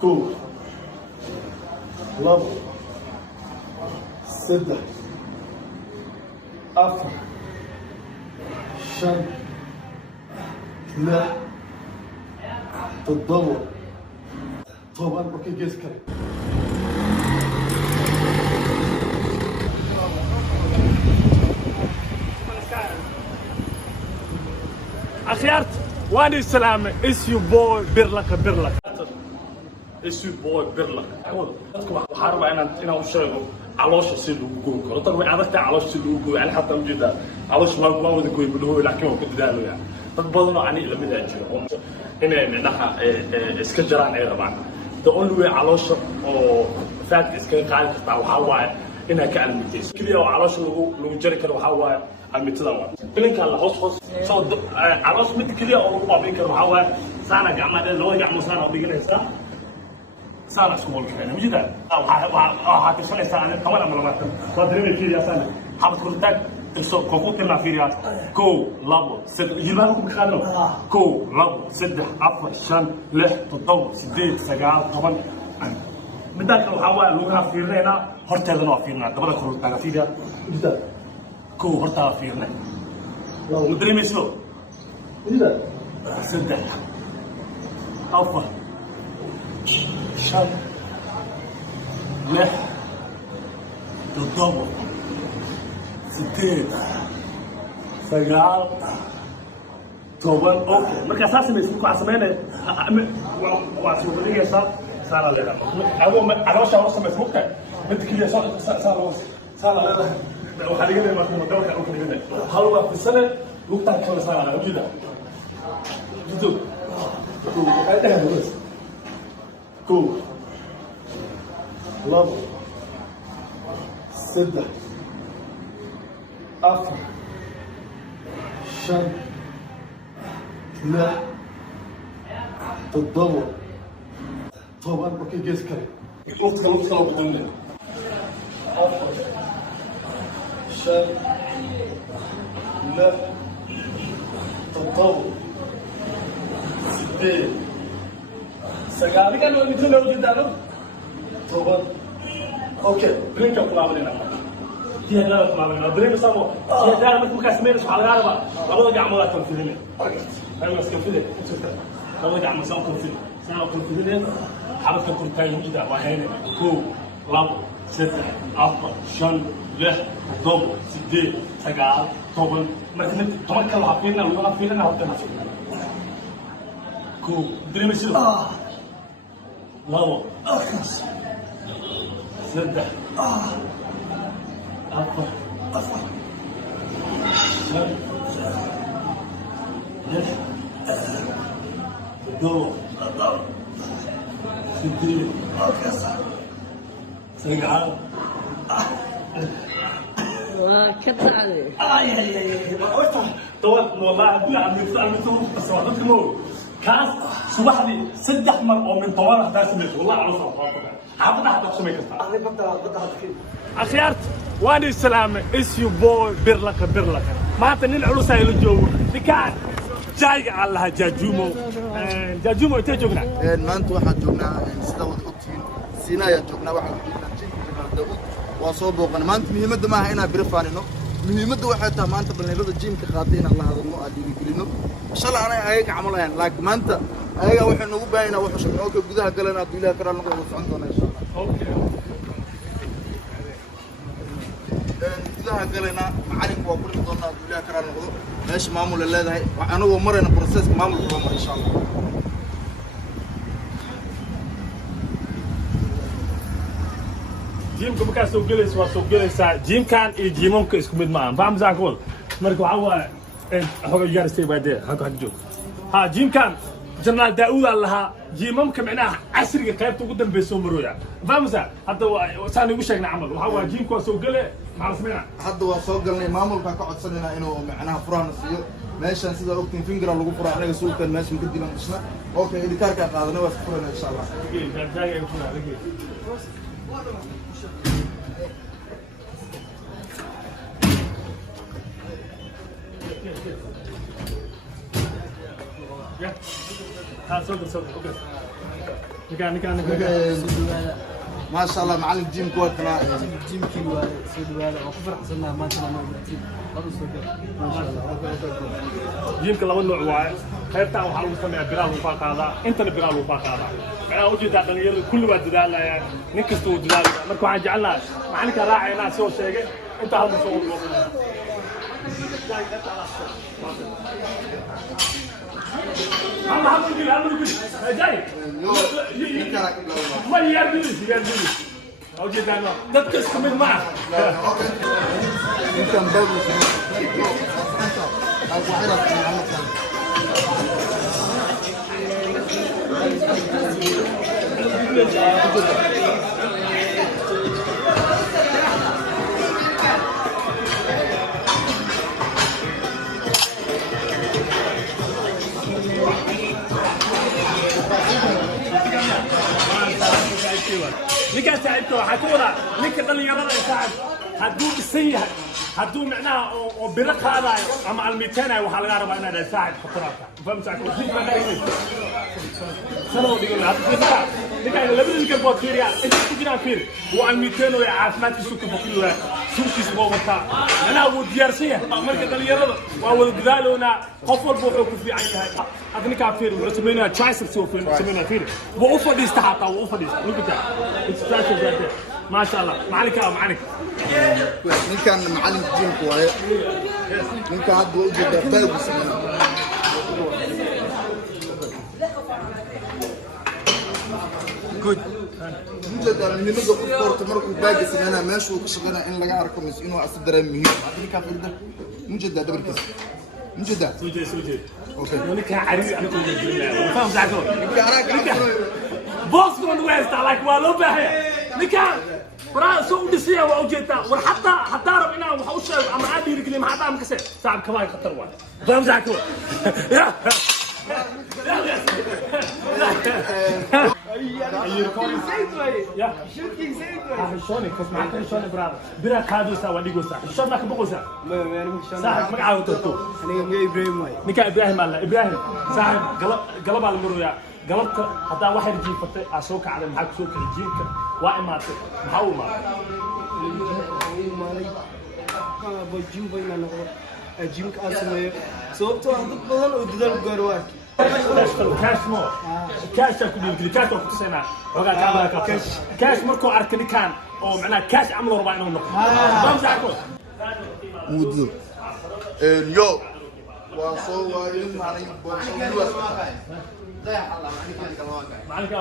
كو لب سدة أفر شن لح تتدور طبعا اوكي جيس كريم اخيرت واني السلامة اسيو بوي بيرلك بيرلك اسيو بوي بيرلك waxaan rabaa inaan u sheego caloosha si lagu gooyo karo dad way adagtaa caloosha si lagu gooyo ani xataa ujeeda caloosha waa wada gooyo biloway laakiin waa ku dadaalaya dad badan oo ani lamid ah jiro inay micnaha iska jaraan ay rabaan the only way caloosha oo fat iska qaadi kartaa waxaa waaye inaa ka almitayso kaliya oo caloosha lagu jari karo waxaa waaye almitada waa filinka la hoos soo caloosha mid kaliya oo lagu baabin karo waxaa waaye saana gacmaha loo gacmo saana u dhiganaysaa سالة سكول كمان مجدا هاك شلون سالة كمان أمر ما تدري كذي يا سالة حابب تقول تاج تسوق كوكو كنا في رياض كو لابو سد يبغاكم خانو كو لابو سد عفوا شان له تطور سديد سجال طبعا من ذاك الحوال لوها في رينا هرت هذا نوع فينا دبر كروت تاع في رياض مجدا كو هرت في رينا مدري مسلو مجدا سد عفوا شن لح تضبط ستين سجال طبعا اوكي marka saas meesku ku asmeeyay waa soo dhigaysa sala leedahay caloosha oo sameeyay ka mid kaliya sala leedahay waxa laga leeyahay markuu dawka oo kaliya hal waa fi sana lugta kala sala wajida jido ay dhahay كو لب سدة أفر شن لح تتدور طبعا اوكي جيس كريم قلت كلام بدون لي أفر شن لح تتدور سدين سجاري كانوا يمثلوا جدا طبعا اوكي بريك اب معاملنا هي لا معاملنا بريك سامو هي دائما مثل مكاسمين مش على الغربة لابد اجي اعمل لك تنفيذين انا ماسك تنفيذين لابد اجي اعمل سامو تنفيذ سامو تنفيذين حركه كرتاي جدا وهنا كو لاب ستة أفر شن لح ضب سدي سجار طبعا مثل تمكن عقينا ولا عقينا هبطنا كو دريم شو لو أخلص سدة أفر شن لح ضب سدي سجعان كذا عليه طول والله أقول عم يفعل مثل بس وقت المول كاس صباحدي سد أحمر أو من طوال أحداث سميت والله على صوت حافظ أحداث سميت أنا بدها تكيد أخيرت واني السلامة اسيو بوي بيرلك بيرلك ما تنين العروس هاي الجو لكان جاي على جاجومو جاجومو إنت جونا ما أنت واحد جونا استوى الأوتين سيناء جونا واحد جونا وصوب وقنا ما أنت مهمة ما هنا برفانينو مهمة واحد ما أنت بالنسبة الجيم كخاطين الله هذا النوع اللي يقولينه إن شاء الله أنا هيك عمله يعني لكن ما أنت هيك وإحنا نقول باينا وحش أوكي بدها قلنا دولا كرا نقول وصعدنا إن شاء الله أوكي بدها قلنا معلم وأقول لنا دولا كرا نقول ماشي معمول الله ده أنا ومرنا بروسيس معمول إن شاء الله جيم كم كان سوق جلس وسوق جلس جيم كان يجيمون كيسكم من معهم فاهم زاكول مركو عوا هو جالس بعدين هاك جو ها جيم كان جنرال داوود الله جيمهم كمعناه عسري قيبته قدام بيسوم مرويا فاهم زا هذا ثاني وش نعمل وهو جيم كان سوق جلس مع سمعنا hadda waa soo galnay maamulka ka codsanayna inuu macnaha furaan siiyo meeshan sida ogtiin finger lagu furo anaga suulkan meeshan ka dilan isna okay idinkaarka qaadana waa furana insha Allah ها سوق اوكي ninkaan ما شاء الله معلم جيم كوكنا جيم كيلو سود وهذا وكفر حصلنا ما شاء الله هذا سود ما شاء الله جيمka laba nooc waaye qaybtaan waxaa lagu sameeyaa biraha lagu faaqaadaa intana biraha lagu faaqaadaa waxaa ujeedaa dhalinyarada kulli waa dadaalayaan nin kasta wuu dadaalaya marka waxaan jecelnahay macalinka raacaynaa soo sheegay inta hal soo wado هم جاي ما يرجع أو جدنا تذكر كمان معه انت مبوظ ninkaan saaxiibka waxaa ka wadaa ninka dhalinyarada ee saaxib hadduu dhisan yahay hadduu micnaha oo biro qaadaayo ama almiiteenayo waxaa laga rabaa inaad saaxib khataraata sanoo dhigan ninkaan labada ninkan bood fiiriyaa inta ku jiraan fiiri wuu almiiteenooya caafimaadkiisu ka fokiloyaa suukiisa boo wataa micnaha wuu diyaarsan yahay marka dhalinyarada waa wada dadaaloonaa qof walba wuxuu ku fiican yahay ninkaan fiiri wuxuu samaynayaa triceps oo samaynayaa fiiri wuu u fadhiista xataa wuu u fadhiista ninka ما شاء الله معلك معلك كان معلم جيم كواي كان هذا وجد باب جود مجد من نبدا قفورت مركو باقي سنه ماشي وكشغنا ان لا اركم انه اصدر مهم كان فرده مجد دبركس مجد سوجي اوكي ولك عريس انا كنت فاهم زعكو بوس من ويست لايك والو باهي نكان برا سو دسيا واوجيتا حتى ربنا waxa u sheeg ama aad dhiiri gelin maxaa amkase saab kama khatar waa faham zaako شلوني كيف معك شلوني براد برا كادوسا وديغوسا شلون معك بقوسا صاحب مقعد تو انا ابراهيم واي نكا ابراهيم الله ابراهيم صاحب قلب على المرويا قلبت حتى واحد جيفتي اسوك على معك سوق الجيمك وايماتي محاول ما بجيم بينا نقول جيمك اسمه صوبته عندك بدل وددل غروات كاش مو كاش كل كاش كنت سنه وقع كاميرا كاش مركو اركني كان او معناها كاش عملوا ربع انه نقطه فهمت مودو يو وصو وايد معني بوصو ضيع الله معلك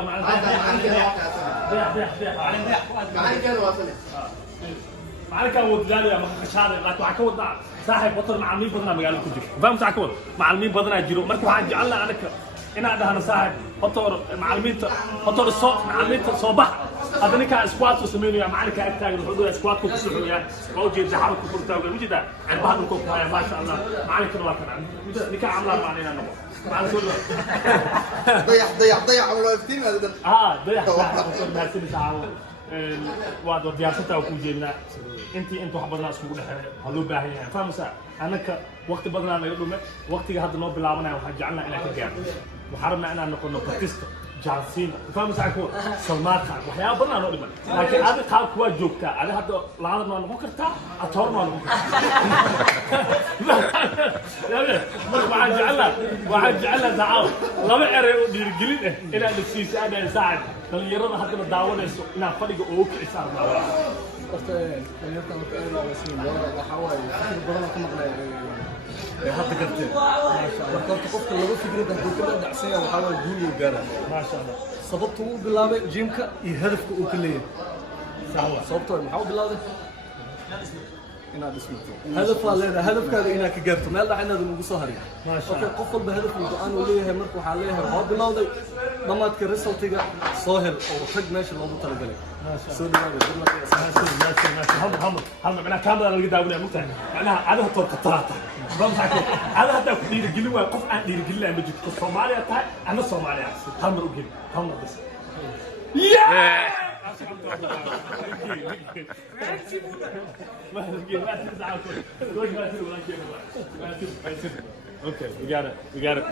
معلك ودلالي ما خشاري لكن waxaa ka wadaa saaxiib watar macalimiin badan magaalada ku jiro fahamta ka wada macalimiin badan jiro marka waxaan jecelnahay anaka inaan dhahno saaxiib watar macalimiinta soo bax hadana ka squad soo sameeyo macalinka ag taagan wuxuu dhahay squad ku soxoyaa oo jeeda xarku ku furtaa ugu jida arbaha ku haya ma sha Allah macalinka waa kana ninka amla maanina noqo معلش ضيع والله كثير هذا ضيع ماسين تعاون واد دياسته او كوجينا انت وحبنا اسكو دخه هلو باهي فاهم سا انك وقت بدنا نغ دومه وقتي هذا نو بلاابنا waxa jecelna inaan ka gaarno waxarna inaan noqono partisto جالسين فاهم ساكو سلمان خان وحياه بدنا نو dhiman laakiin aad qaab kuwa joogta aad hadda laana ma noqon karta atoor ma noqon waxaan jecelna daaw laba eray oo dhiirgelin ah inaad dhigsiiso aad saacad dhalinyarada hadda daawanayso inaad fadhiga oo ku xisaabtamo hadda gartay marka qofka lagu fikrada haduu ka dhacsay waxa waa guul uu gaara ma sha Allah sababtu uu bilaabay jimka iyo hadafka uu ka leeyahay sababtu maxaa uu bilaabay inaad ismito hadaf la leeyahay hadafkaaga inaad ka gaarto meel dhax inaad ugu soo harin ma sha Allah qof walba hadaf uu go'aan u leeyahay marka waxa leeyahay waa bilaawday dhamaadka resultiga soo hel oo tag meesha loogu talagalay soo dhawaada هم معناها كاميرا اللي قدامنا ممتع معناها هذا هو القطارات هذا حتى دير قلوا قف عن دير قلوا لما جيت الصومالية تاع أنا الصومالية هم رجل هم بس يا Okay, we got it.